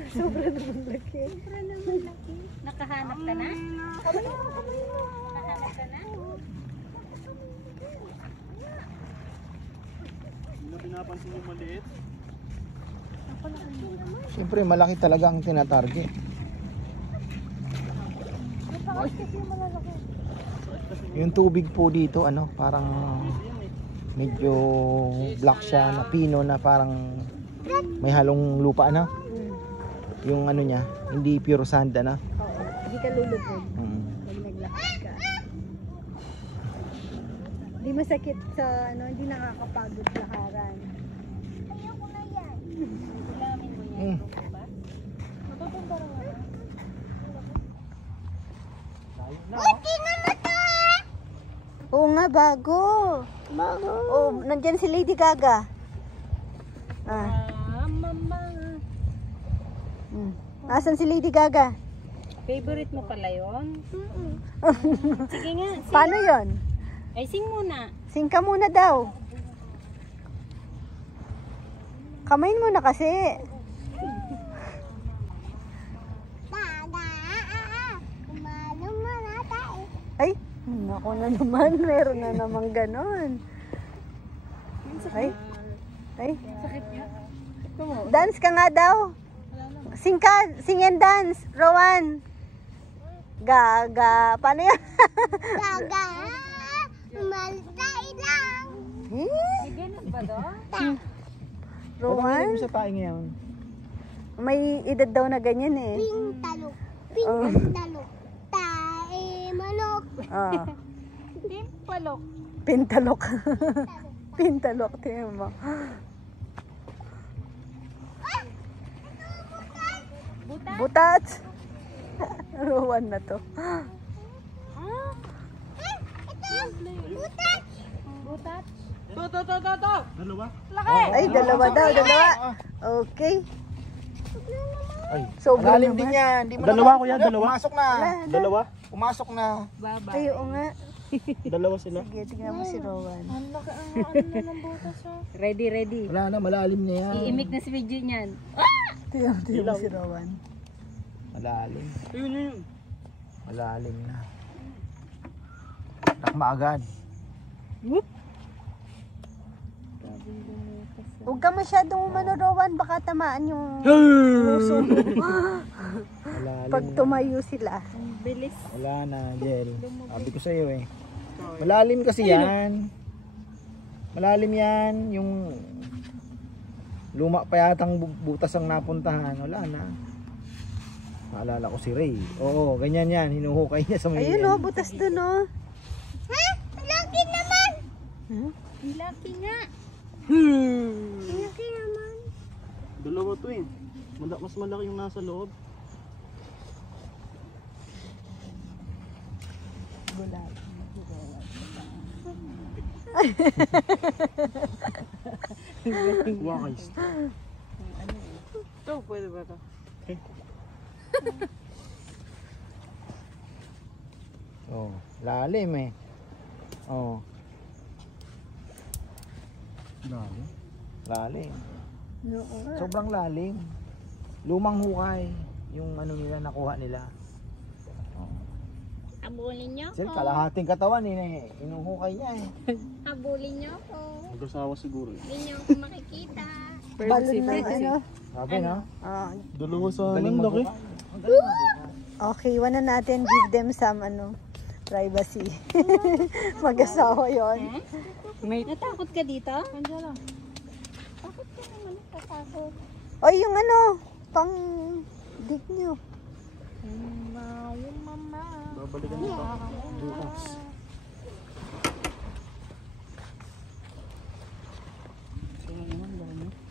Sobra naman laki. Nakahanap ka na? Nakahanap ka na? Hindi na pinapansin yung maliit. Siyempre, malaki talaga ang tinatarget. Yung tubig po dito, ano, parang medyo black siya na pino na parang may halong lupa, ano? Yung ano niya, hindi pure sand, ano? Hindi ka lulupod Mm. pag naglakad ka. Hindi masakit sa ano, hindi nakakapagod lakaran. Ayoko na yan. Ulamin mo yan. Mm. Diba? Oo nga, bago. Bago. Oh, nandyan si Lady Gaga. Mama. Asan si Lady Gaga? Favorite mo pala yun? Sige nga. Paano yon? Ay, sing muna. Sing ka muna daw. Kamain mo na kasi. Kumano mo na tayo. Ay, ako na naman. Meron na naman ganon. Ay. Ay. Dance ka nga daw. Sing ka. Sing and dance. Rowan. Gaga. Paano yan? Gaga. Maltay lang. May ganun ba doon? Rowan. Sa paing yan. May edad daw na ganyan eh. Ping talok. Ping talok. Tae manok. Ah. Timpalok. Pintalok. Pintalok, tingnan mo. Butat. Rowan na to. Butat. Dalawa? Ay, dalawa daw, dalawa. Okay. Ay, Sobrang malalim din naman. yan. Di mo Dalawa, na- kuya, dalawa. Pumasok na. Dalawa? Pumasok na. Baba. Ay, oo nga. Dalawa sila. Sige, tingnan mo si Rowan. Ang laki ano ng butas oh. Ready, ready. Wala na, malalim na yan. Iimik na si video niyan. Tingnan mo si Rowan. Malalim. Ayun, yun. Malalim na. Takma agad. Huwag ka masyadong umano, Rowan. Baka tamaan yung puso mo. Malalim Pag na. tumayo sila. Bilis. Wala na, Jel. Sabi ko sa'yo eh. Malalim kasi yan. Malalim yan. Yung luma pa yatang butas ang napuntahan. Wala na. Naalala ko si Ray. Oo, ganyan yan. Hinuhukay niya sa may... Ayun o, butas dun o. Laki naman. Laki nga. Laki naman. Dalawa to eh. Mas malaki yung nasa loob. Wakay. Ito, pwede ba ito? Oh, lalim eh. Oh. Lalim. Lalim. Sobrang lalim. Lumang hukay yung ano nila nakuha nila. Habulin niyo Sir, ako. kalahating katawan inuhukay niya eh. Habulin niyo ako. Mag-asawa siguro eh. Hindi niyo ako makikita. Balon ng ano. Sabi no? Ah, Dalawa sa Galing amin, laki. maghukay. Ang galing maghukay. okay, wala natin give them some ano privacy. Mag-asawa yon. Natakot ka dito? Andiyan lang. Bakit ka naman natatakot? O yung ano, pang dig nyo. Mama. Babalikan nito. Bukas.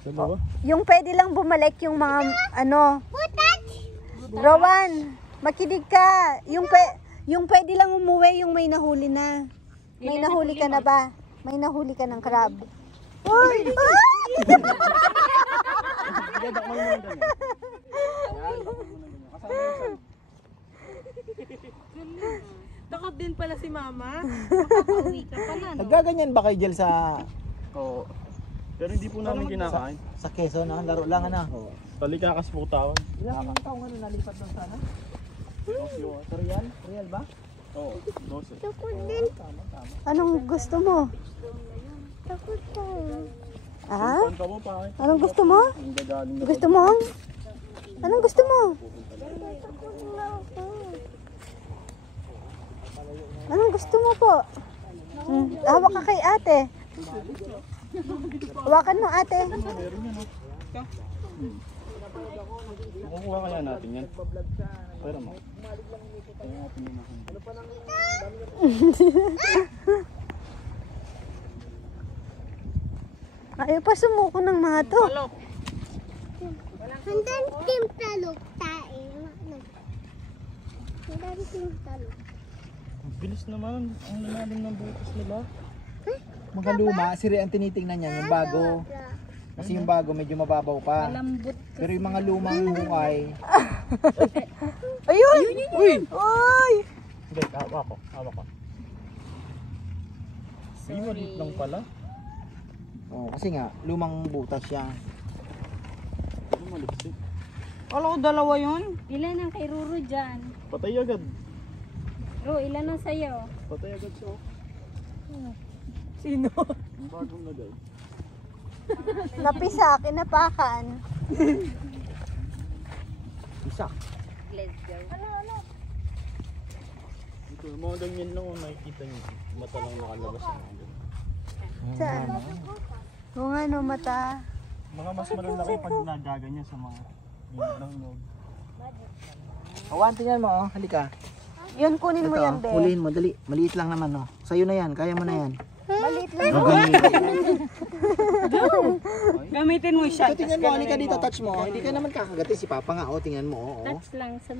Dalawa? Yung pwede lang bumalik yung mga ano. Rowan, makinig ka. Yung pwede lang umuwi yung may nahuli na. May nahuli ka na ba? May nahuli ka ng crab. Uy! Sige, dakmay mo lang dyan eh. Yan, dakmay mo lang dyan. Kasama yung sand. Takot din pala si mama. Makakauwi ka pala, no? Naggaganyan ba kay Jel sa Oo. Pero hindi po namin kinakain. Quezon? Laro lang ano? Oo. Talikakas po tawag. Ilang taong ano nalipat doon sana? Real? Real ba? Oo, 12. Anong gusto mo? Takot ko. Ah? Saan ka mo pa eh? Anong gusto mo? Ang gagaling na Gusto mo? Anong gusto mo? Anong gusto mo po? Hawak ka kay ate. Hawakan mo ate. Makukuha kaya natin yan. Pero mo. Kaya natin yun ako. Ayaw pa sumuko ng mga to. Hanggang timtalok tayo. Hanggang timtalok. Ang bilis naman. Ang lalalim ng butas nila. Mga luma, si Ray ang tinitingnan niya, yung bago. Kasi yung bago medyo mababaw pa. Malambot. Pero yung mga lumang hukay, Ayun! Uy! Uy! Hindi, hawak ko. Hawak ko. Ay, maliit lang pala. oh, kasi nga, lumang butas siya. Pero maliit. Wala ko dalawa yun. Ilan ang kay Ruru dyan? Patay agad. Ru, ilan ang sa'yo? Patay agad siya. Sino? Ang bagong lagay. Napisa, kinapakan. Isa. Let's go. Ito, mga ganyan lang kung makikita niyo. Mata lang nakalabas ng mga ganyan. Saan? Oo nga no, mata. Mga mas malalaki pag nagaganyan sa mga gilid ng loob. Awan, tingnan mo, oh. Halika. Yun, kunin mo yan, Ito, be. hulihin mo, dali. Maliit lang naman, no? Sa'yo na yan, kaya mo na yan. Maliit lang. Gamitin mo siya. So, tingnan mo, halika dito, touch mo. Hindi ka naman kakagatin si Papa nga, tingnan mo, Touch lang sa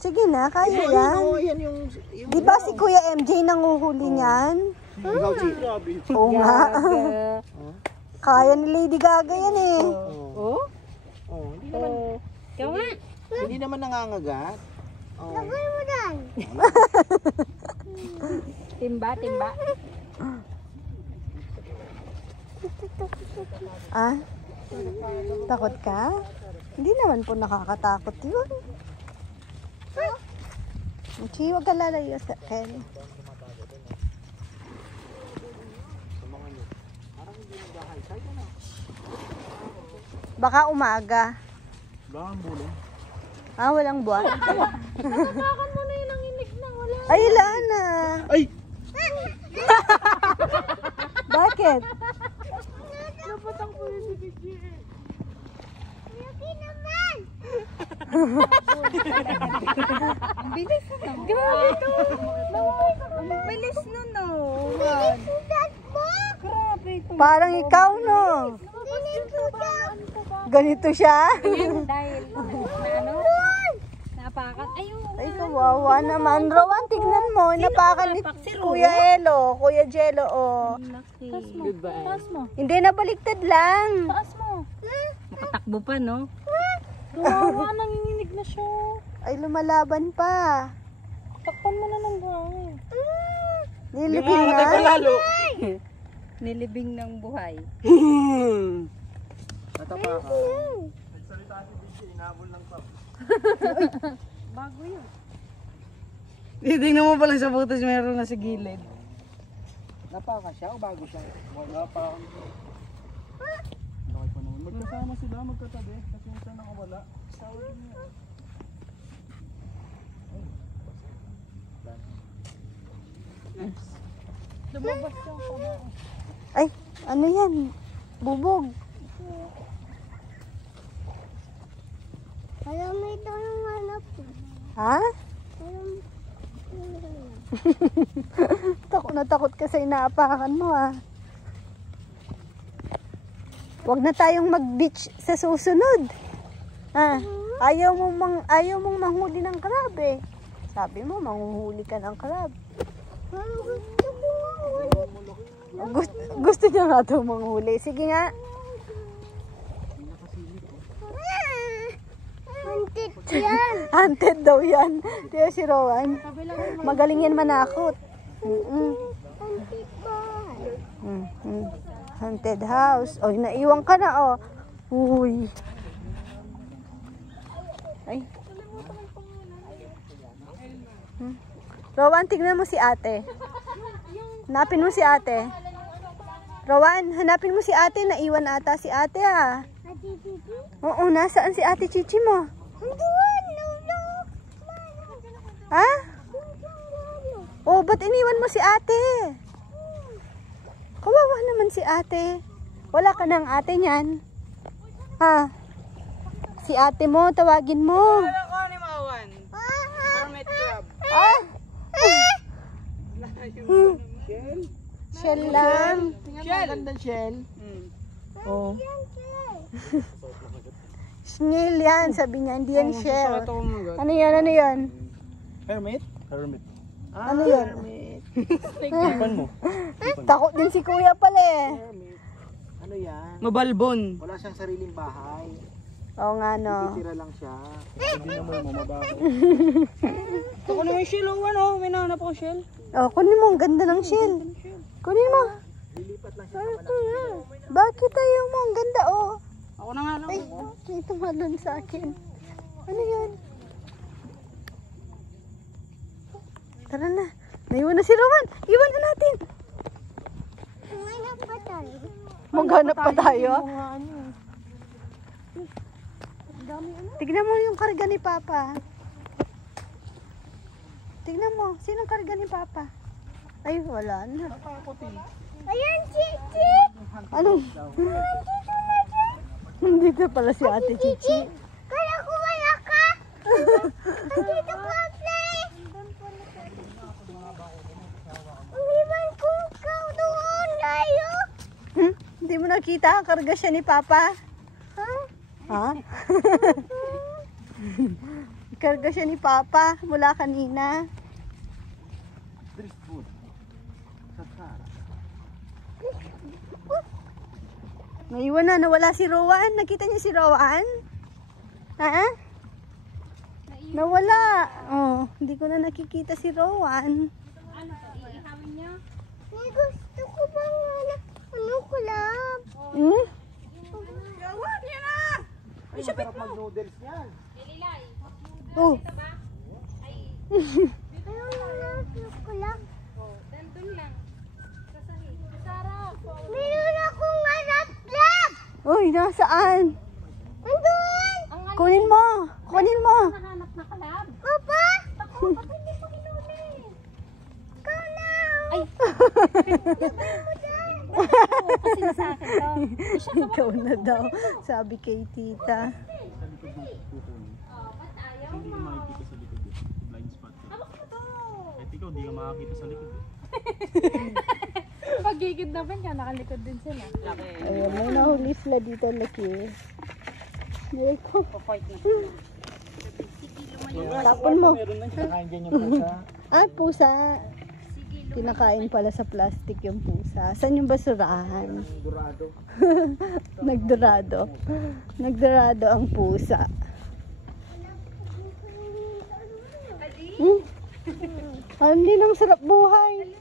Sige na, kaya yan. Oo, yan yung... Di ba si Kuya MJ nanguhuli niyan? Ikaw, Chi. Oo nga. Kaya ni Lady Gaga yan eh. Oo. Oo, hindi naman... Ikaw nga. Hindi naman nangangagat. Oh. Timba, timba. Ah? Takot ka? Hindi naman po nakakatakot yun. Chi, huwag ka lalayo sa akin. Baka umaga. Baka ang bulong. Ah, walang buwan? Nakakan mo na yun ang inig na wala. Ay, wala na. Ay! Bakit? Napatang po yun si Gigi. Bilis na. Grabe to. Ang bilis nun, no. Grabe to. Parang ikaw, no. Ganito siya? Dahil ano? Napakan. Ayun. Ay, kawawa naman. Rowan, tignan mo. Napakan ni Kuya Elo. Kuya Jello, oh. Taas mo. Taas mo. Hindi, nabaliktad lang. Taas mo. Nakatakbo pa, no? Kawawa, nanginginig na siya. Ay, lumalaban pa. Takpan mo na ng buhay. Nilipin na. Nilibing ng buhay. Natapa ka. Nagsalita si Bici, inabol ng pap. Bago yun. Titignan mo pala sa butas, meron na sa gilid. Napaka siya o bago siya? Wala pa ako. Laki pa naman. Magkasama sila, magkatabi. Kasi yung isa nakawala. Sawa din niya. Lumabas yung kaba. Ay, ano yan? Bubog. Alam mo ito yung hanap. Ha? Takot na takot ka sa inaapakan mo, ah. Huwag na tayong mag-beach sa susunod. Ah, ayaw mong manghuli ng crab eh. Sabi mo, manghuhuli ka ng crab. Gusto niya nga ito manghuli. Sige nga. Hunted yan. Hunted daw yan. Tiyo si Rowan. Magaling yan manakot. Hunted boy. Haunted house. O, naiwan ka na, oh. Uy. Ay. Rowan, tignan mo si ate. Hanapin mo si ate. Rowan, hanapin mo si ate. Naiwan ata si ate, ah. Oo, nasaan si ate Chichi mo? Ha? Oh, ba't iniwan mo si ate? Kawawa naman si ate. Wala ka ng ate niyan. Ha? Si ate mo, tawagin mo. Ako ni Mawan. Hermit crab. Ah! Shell lang. Shell. Gandang shell. Oh. Snail yan, sabi niya. Hindi yan shell. Ano yan? Ano yan? Hermit? Hermit. Ano yan? Ipan mo. Takot din si kuya pala eh. Hermit. Ano yan? Mabalbon. Wala siyang sariling bahay. Oo nga no. Tira lang siya. Hindi naman mo mabaho. Ako naman yung shell, ano? May nahanap ako shell. Oh, kunin mo. Ang ganda ng shell. Kunin mo. Lilipat lang siya sa malaki. Bakit ayaw mo? Ang ganda oh. Ako na nga lang. Ay, may tumalon sa akin. Ano yan? Tara na. Naiwan na si Rowan. Iwan na natin. Hanap pa tayo. Maghanap pa tayo. Tignan mo yung karga ni Papa. Tignan mo. Sinong karga ni Papa? Ay, wala na. Ayan, Chichi! Ano? Nandito pala si Ate Chichi. Kala ko wala ka! Nandito ka, Play! Hindi mo nakita? Karga siya ni Papa. Ha? Karga siya ni Papa mula kanina. Drift food. Sakara. Naiwan na, nawala si Rowan. Nakita niyo si Rowan? Ha? Nawala. Oh, hindi ko na nakikita si Rowan. May gusto ko bang kulab? Hmm? Gawad, yan na! Ay, masarap mag-noodles yan. Oh. Ayaw na kulab. Meron akong harap-lap. Uy, nasaan? Andun! Kunin mo. Kunin mo. Papa! Ikaw na! Ikaw na daw. Sabi kay tita. Sa likod ng kukunin. Hindi ka makikita sa likod eh. Blind spot. Kahit ikaw, di ka makakita sa likod eh. Pagigid naman ka, nakalikod din sila. Ayan, may nahuli sila dito, laki. Dito. Tapon mo. Meron na, kinakain dyan yung pusa. Ah, pusa. Kinakain pala sa plastic yung pusa. Saan yung basurahan? Dorado. Nagdurado. Nagdurado ang pusa. Parang hindi nang sarap buhay.